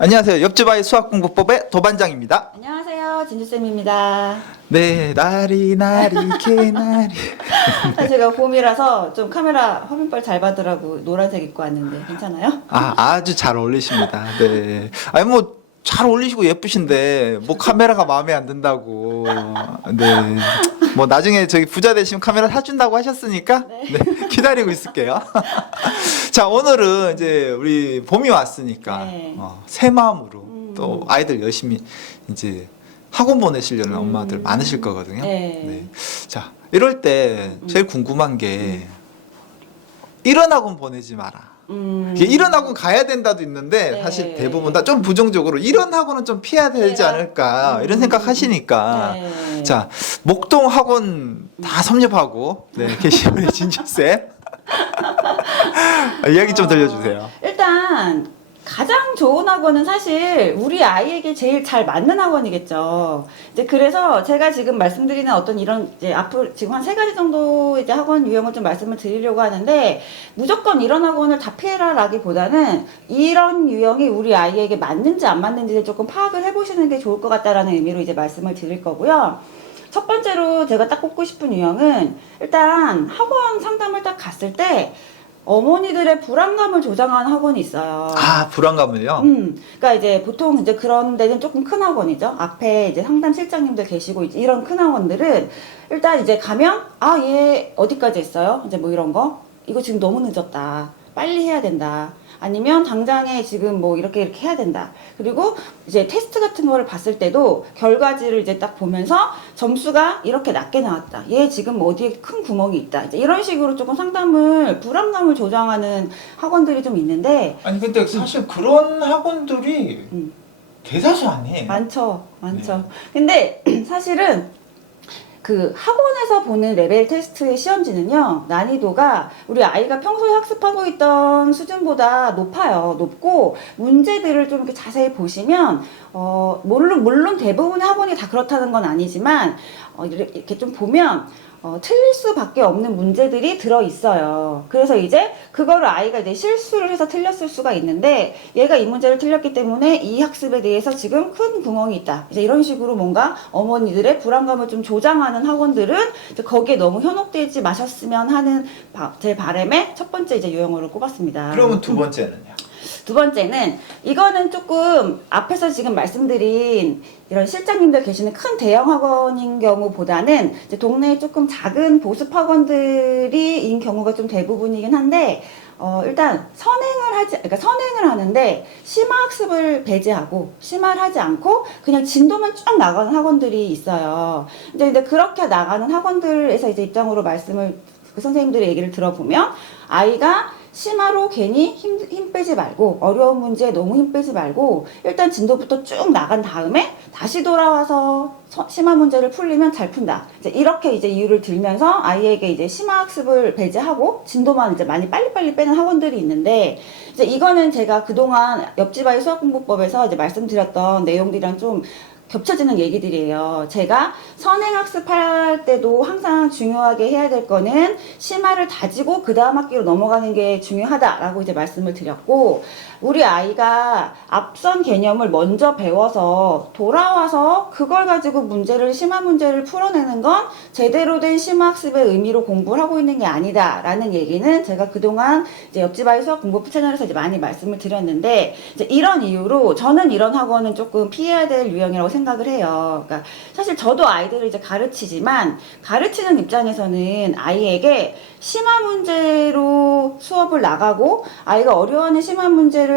안녕하세요. 옆집 아이 수학공부법의 도반장입니다. 안녕하세요. 진주쌤입니다. 네, 나리 개나리. 사실 제가 봄이라서 좀 카메라 화면빨 잘 받으라고 노란색 입고 왔는데 괜찮아요? 아주 잘 어울리십니다. 네. 아니 뭐 잘 어울리시고 예쁘신데 뭐 카메라가 마음에 안 든다고. 네. 뭐 나중에 저기 부자 되시면 카메라 사준다고 하셨으니까 네, 기다리고 있을게요. 자, 오늘은 이제 우리 봄이 왔으니까 네. 새 마음으로 또 아이들 열심히 이제 학원 보내시려는 엄마들 많으실 거거든요. 네. 자, 이럴 때 제일 궁금한 게 이런 학원 보내지 마라. 이게 이런 학원 가야 된다도 있는데 네. 사실 대부분 다 좀 부정적으로 이런 학원은 좀 피해야 되지 않을까 이런 생각 하시니까 네. 자, 목동 학원 다 섭렵하고 계신 우리 진주쌤 이야기 좀 들려주세요. 일단 가장 좋은 학원은 사실 우리 아이에게 제일 잘 맞는 학원이겠죠. 이제 그래서 제가 지금 말씀드리는 어떤 이런 이제 앞으로 지금 한 3가지 정도 이제 학원 유형을 좀 말씀을 드리려고 하는데 무조건 이런 학원을 다 피해라라기보다는 이런 유형이 우리 아이에게 맞는지 안 맞는지를 조금 파악을 해보시는 게 좋을 것 같다라는 의미로 이제 말씀을 드릴 거고요. 첫 번째로 제가 딱 꼽고 싶은 유형은 일단 학원 상담을 딱 갔을 때 어머니들의 불안감을 조장하는 학원이 있어요. 아, 불안감을요? 그러니까 이제 보통 이제 그런 데는 조금 큰 학원이죠. 앞에 이제 상담 실장님들 계시고 이제 이런 큰 학원들은 일단 이제 가면 얘 어디까지 했어요? 이제 뭐 이런 거. 이거 지금 너무 늦었다. 빨리 해야 된다. 아니면 당장에 지금 뭐 이렇게 해야 된다. 그리고 이제 테스트 같은 거를 봤을 때도 결과지를 이제 딱 보면서 점수가 이렇게 낮게 나왔다. 얘 지금 어디에 큰 구멍이 있다. 이제 이런 식으로 조금 상담을 불안감을 조장하는 학원들이 좀 있는데 아니 근데 사실 그런 학원들이 대다수 아니에요. 많죠. 근데 사실은 그 학원에서 보는 레벨 테스트의 시험지는요, 난이도가 우리 아이가 평소에 학습하고 있던 수준보다 높고, 문제들을 좀 이렇게 자세히 보시면, 물론 대부분의 학원이 다 그렇다는 건 아니지만, 이렇게 좀 보면, 틀릴 수밖에 없는 문제들이 들어 있어요. 그래서 이제 그거를 아이가 이제 실수를 해서 틀렸을 수가 있는데 얘가 이 문제를 틀렸기 때문에 이 학습에 대해서 지금 큰 구멍이 있다. 이제 이런 식으로 뭔가 어머니들의 불안감을 좀 조장하는 학원들은 이제 거기에 너무 현혹되지 마셨으면 하는 제 바람에 첫 번째 이제 유형으로 꼽았습니다. 그러면 두 번째는요? 두 번째는 이거는 조금 앞에서 지금 말씀드린 이런 실장님들 계시는 큰 대형 학원인 경우보다는 이제 동네에 조금 작은 보습 학원들이인 경우가 좀 대부분이긴 한데 일단 선행을 하는데 심화 학습을 배제하고 심화를 하지 않고 그냥 진도만 쭉 나가는 학원들이 있어요. 근데 그렇게 나가는 학원들에서 이제 입장으로 말씀을 그 선생님들의 얘기를 들어보면 아이가 심화로 괜히 힘 빼지 말고 어려운 문제에 너무 힘 빼지 말고 일단 진도부터 쭉 나간 다음에 다시 돌아와서 심화 문제를 풀리면 잘 푼다. 이렇게 이제 이유를 들면서 아이에게 이제 심화 학습을 배제하고 진도만 이제 많이 빨리빨리 빼는 학원들이 있는데 이제 이거는 제가 그동안 옆집 아이 수학공부법에서 이제 말씀드렸던 내용들이랑 좀 겹쳐지는 얘기들이에요. 제가 선행학습할 때도 항상 중요하게 해야 될 거는 심화를 다지고 그 다음 학기로 넘어가는 게 중요하다라고 이제 말씀을 드렸고 우리 아이가 앞선 개념을 먼저 배워서 돌아와서 그걸 가지고 심화 문제를 풀어내는 건 제대로 된 심화학습의 의미로 공부를 하고 있는 게 아니다라는 얘기는 제가 그동안 이제 옆집 아이 수학 공부 채널에서 이제 많이 말씀을 드렸는데 이제 이런 이유로 저는 이런 학원은 조금 피해야 될 유형이라고 생각을 해요. 그러니까 사실 저도 아이들을 이제 가르치지만 가르치는 입장에서는 아이에게 심화 문제로 수업을 나가고 아이가 어려워하는 심화 문제를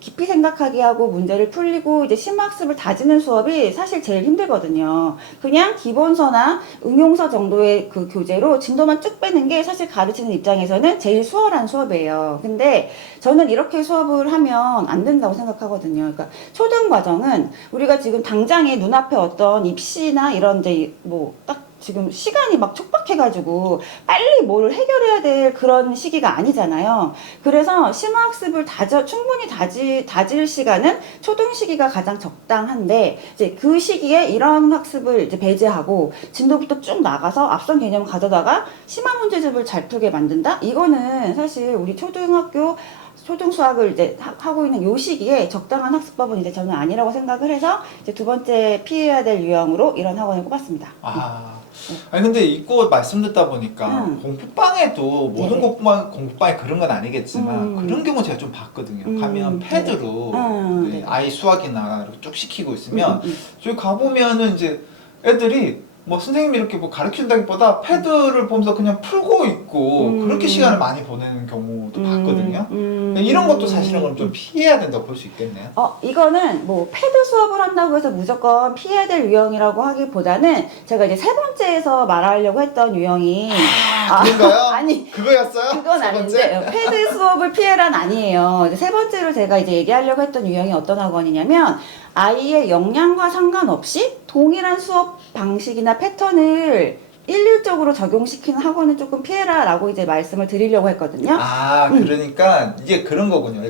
깊이 생각하게 하고 문제를 풀리고 이제 심화학습을 다지는 수업이 사실 제일 힘들거든요. 그냥 기본서나 응용서 정도의 그 교재로 진도만 쭉 빼는 게 사실 가르치는 입장에서는 제일 수월한 수업이에요. 근데 저는 이렇게 수업을 하면 안 된다고 생각하거든요. 그러니까 초등 과정은 우리가 지금 당장에 눈앞에 어떤 입시나 이런 이제 뭐 딱 지금 시간이 막 촉박해가지고 빨리 뭘 해결해야 될 그런 시기가 아니잖아요. 그래서 심화학습을 충분히 다질 시간은 초등 시기가 가장 적당한데 이제 그 시기에 이런 학습을 이제 배제하고 진도부터 쭉 나가서 앞선 개념을 가져다가 심화 문제집을 잘 풀게 만든다? 이거는 사실 우리 초등학교 초등 수학을 이제 하고 있는 요 시기에 적당한 학습법은 이제 저는 아니라고 생각을 해서 이제 두 번째 피해야 될 유형으로 이런 학원을 꼽았습니다. 아니 근데 이거 말씀 듣다 보니까 음. 공부방에도 모든 네. 공부방이 그런 건 아니겠지만 그런 경우 제가 좀 봤거든요. 가면 패드로 네, 네. 아이 수학이나 이렇게 쭉 시키고 있으면 음. 저기 가보면은 이제 애들이 뭐 선생님이 이렇게 뭐 가르친다기보다 패드를 보면서 그냥 풀고 있고 그렇게 시간을 많이 보내는 경우도 봤거든요. 이런 것도 사실은 그럼 좀 피해야 된다고 볼 수 있겠네요. 이거는 뭐 패드 수업을 한다고 해서 무조건 피해야 될 유형이라고 하기보다는 제가 이제 세 번째에서 말하려고 했던 유형이 그런가요? 아니 그거였어요? 그건 세 아닌데 번째? 패드 수업을 피해란 아니에요. 이제 세 번째로 제가 이제 얘기하려고 했던 유형이 어떤 학원이냐면 아이의 역량과 상관없이 동일한 수업 방식이나 패턴을 일률적으로 적용시키는 학원은 조금 피해라라고 이제 말씀을 드리려고 했거든요. 그러니까 이게 그런 거군요.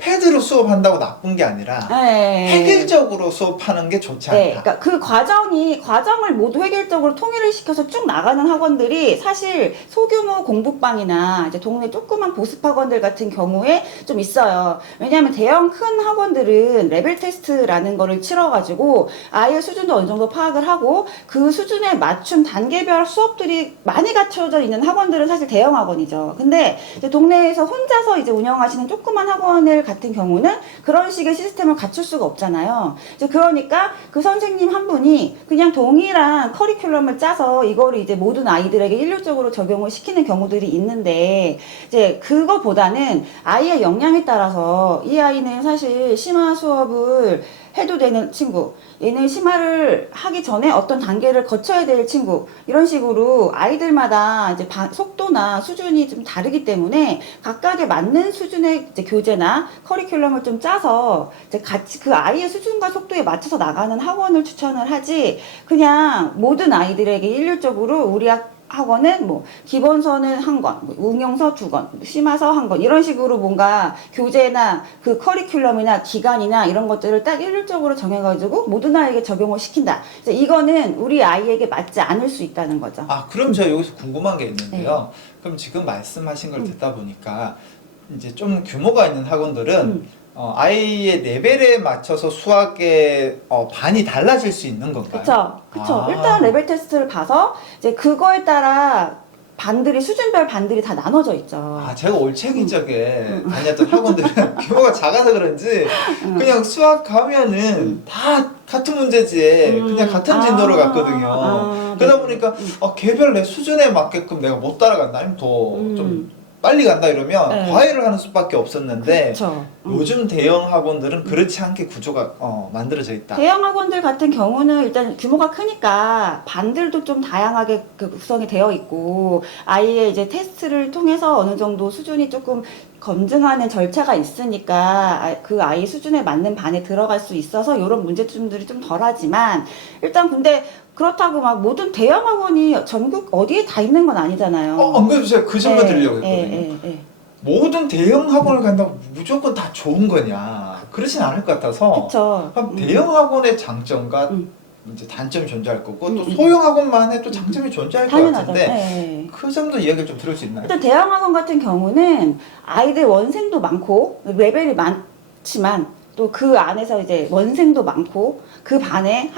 패드로 수업한다고 나쁜 게 아니라 네. 획일적으로 수업하는 게 좋지 않다. 네, 그러니까 그 과정을 모두 획일적으로 통일을 시켜서 쭉 나가는 학원들이 사실 소규모 공부방이나 이제 동네 조그만 보습학원들 같은 경우에 좀 있어요. 왜냐하면 대형 큰 학원들은 레벨 테스트라는 거를 치러가지고 아이의 수준도 어느 정도 파악을 하고 그 수준에 맞춘 단계별 수업들이 많이 갖춰져 있는 학원들은 사실 대형 학원이죠. 근데 이제 동네에서 혼자서 이제 운영하시는 조그만 학원을 같은 경우는 그런 식의 시스템을 갖출 수가 없잖아요. 이제 그러니까 그 선생님 한 분이 그냥 동일한 커리큘럼을 짜서 이거를 이제 모든 아이들에게 일률적으로 적용을 시키는 경우들이 있는데 이제 그거보다는 아이의 역량에 따라서 이 아이는 사실 심화 수업을 해도 되는 친구, 얘는 심화를 하기 전에 어떤 단계를 거쳐야 될 친구, 이런 식으로 아이들마다 이제 속도나 수준이 좀 다르기 때문에 각각에 맞는 수준의 이제 교재나 커리큘럼을 좀 짜서 이제 같이 그 아이의 수준과 속도에 맞춰서 나가는 학원을 추천을 하지, 그냥 모든 아이들에게 일률적으로 우리 학원은 뭐 기본서는 한 권, 응용서 2권, 심화서 1권 이런 식으로 뭔가 교재나 그 커리큘럼이나 기간이나 이런 것들을 딱 일률적으로 정해가지고 모든 아이에게 적용을 시킨다. 이거는 우리 아이에게 맞지 않을 수 있다는 거죠. 그럼 제가 여기서 궁금한 게 있는데요. 그럼 지금 말씀하신 걸 듣다 보니까 이제 좀 규모가 있는 학원들은 아이의 레벨에 맞춰서 수학의 반이 달라질 수 있는 건가요? 그쵸. 일단 레벨 테스트를 봐서 이제 그거에 따라 반들이 수준별 반들이 다 나눠져 있죠. 제가 올챙이적에 다녔던 학원들은 규모가 작아서 그런지 그냥 수학 가면은 다 같은 문제지에 그냥 같은 진도를 갔거든요. 그러다 보니까 개별 내 수준에 맞게끔 내가 못 따라간다 아니면 더 좀 빨리 간다 이러면 과외를 하는 수밖에 없었는데 요즘 대형 학원들은 그렇지 않게 구조가 만들어져 있다. 대형 학원들 같은 경우는 일단 규모가 크니까 반들도 좀 다양하게 구성이 되어 있고 아이의 이제 테스트를 통해서 어느 정도 수준이 조금 검증하는 절차가 있으니까 그 아이 수준에 맞는 반에 들어갈 수 있어서 이런 문제점들이 좀 덜하지만 일단 근데 그렇다고 막 모든 대형 학원이 전국 어디에 다 있는 건 아니잖아요. 안 그래도 제가 그 질문 드리려고 했거든요. 모든 대형 학원을 간다고 무조건 다 좋은 거냐? 그렇진 않을 것 같아서. 그쵸. 그럼 대형 학원의 장점과 이제 단점이 존재할 거고 또 소형 학원만의 또 장점이 존재할 것 같은데 그 점도 이야기를 좀 들을 수 있나요? 일단 대형 학원 같은 경우는 아이들 원생도 많고 레벨이 많지만 또 그 안에서 이제 원생도 많고 그 반에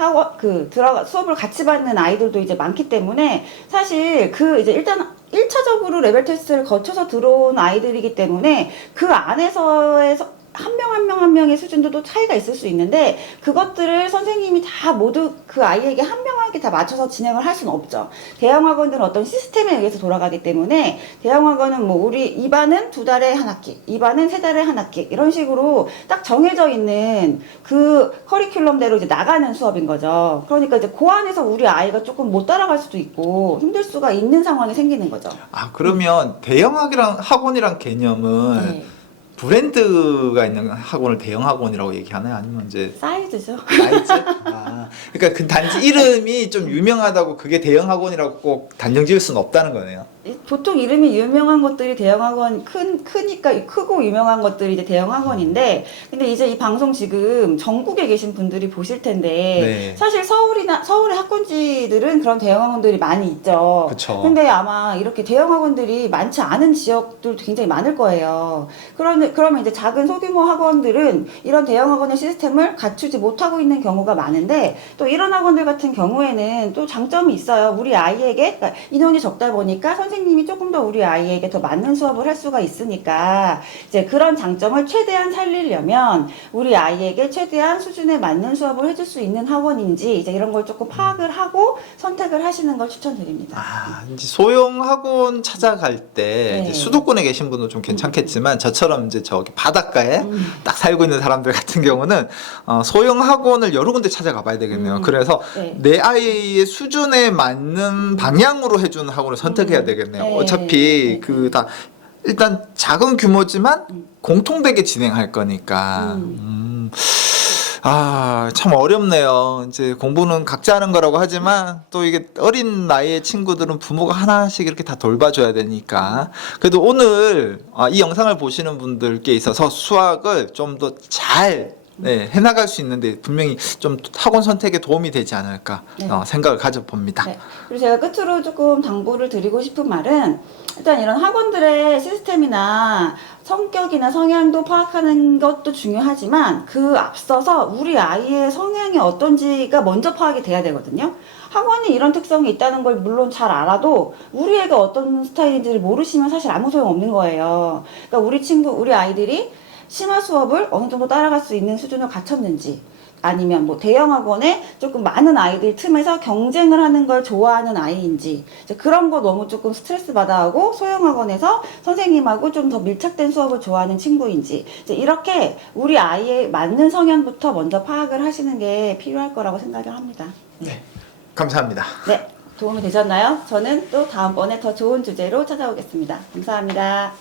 수업을 같이 받는 아이들도 이제 많기 때문에 사실 이제 일단 1차적으로 레벨 테스트를 거쳐서 들어온 아이들이기 때문에 그 안에서의 한 명 명의 수준도 차이가 있을 수 있는데 그것들을 선생님이 다 모두 그 아이에게 한 명에게 다 맞춰서 진행을 할 수는 없죠. 대형 학원들은 어떤 시스템에 의해서 돌아가기 때문에 대형 학원은 뭐 우리 이 반은 2달에 한 학기, 이 반은 3달에 한 학기 이런 식으로 딱 정해져 있는 그 커리큘럼대로 이제 나가는 수업인 거죠. 그러니까 이제 그 안에서 우리 아이가 조금 못 따라갈 수도 있고 힘들 수가 있는 상황이 생기는 거죠. 그러면 대형 학원이란 개념은 브랜드가 있는 학원을 대형 학원이라고 얘기하나요? 아니면 이제 사이즈죠. 사이즈? 그러니까 그 단지 이름이 좀 유명하다고 그게 대형 학원이라고 꼭 단정 지을 수는 없다는 거네요. 보통 이름이 유명한 것들이 대형학원 크니까 크고 유명한 것들이 이제 대형학원인데 근데 이제 이 방송 지금 전국에 계신 분들이 보실 텐데 네. 사실 서울의 학군지들은 그런 대형학원들이 많이 있죠. 그쵸. 근데 아마 이렇게 대형학원들이 많지 않은 지역들도 굉장히 많을 거예요. 그러면 이제 작은 소규모 학원들은 이런 대형학원의 시스템을 갖추지 못하고 있는 경우가 많은데 또 이런 학원들 같은 경우에는 또 장점이 있어요. 우리 아이에게 그러니까 인원이 적다 보니까 선생님이 조금 더 우리 아이에게 더 맞는 수업을 할 수가 있으니까 이제 그런 장점을 최대한 살리려면 우리 아이에게 최대한 수준에 맞는 수업을 해줄 수 있는 학원인지 이제 이런 걸 조금 파악을 하고 선택을 하시는 걸 추천드립니다. 아, 이제 소형 학원 찾아갈 때 네. 이제 수도권에 계신 분은 좀 괜찮겠지만 저처럼 이제 저기 바닷가에 딱 살고 있는 사람들 같은 경우는 소형 학원을 여러 군데 찾아가 봐야 되겠네요. 그래서 네. 내 아이의 수준에 맞는 방향으로 해주는 학원을 선택해야 되겠네요. 네. 어차피 네. 그 다 일단 작은 규모지만 공통되게 진행할 거니까. 아, 참 어렵네요. 이제 공부는 각자 하는 거라고 하지만 또 이게 어린 나이의 친구들은 부모가 하나씩 이렇게 다 돌봐줘야 되니까. 그래도 오늘 이 영상을 보시는 분들께 있어서 수학을 좀 더 잘 해나갈 수 있는데 분명히 좀 학원 선택에 도움이 되지 않을까 네. 생각을 가져봅니다. 네. 그리고 제가 끝으로 조금 당부를 드리고 싶은 말은 일단 이런 학원들의 시스템이나 성격이나 성향도 파악하는 것도 중요하지만 그 앞서서 우리 아이의 성향이 어떤지가 먼저 파악이 돼야 되거든요. 학원이 이런 특성이 있다는 걸 물론 잘 알아도 우리 애가 어떤 스타일인지를 모르시면 사실 아무 소용 없는 거예요. 그러니까 우리 아이들이 심화 수업을 어느 정도 따라갈 수 있는 수준을 갖췄는지 아니면 뭐 대형 학원에 조금 많은 아이들 틈에서 경쟁을 하는 걸 좋아하는 아이인지 이제 그런 거 너무 조금 스트레스 받아 하고 소형 학원에서 선생님하고 좀 더 밀착된 수업을 좋아하는 친구인지 이제 이렇게 우리 아이에 맞는 성향부터 먼저 파악을 하시는 게 필요할 거라고 생각을 합니다. 네, 감사합니다. 네, 도움이 되셨나요? 저는 또 다음번에 더 좋은 주제로 찾아오겠습니다. 감사합니다.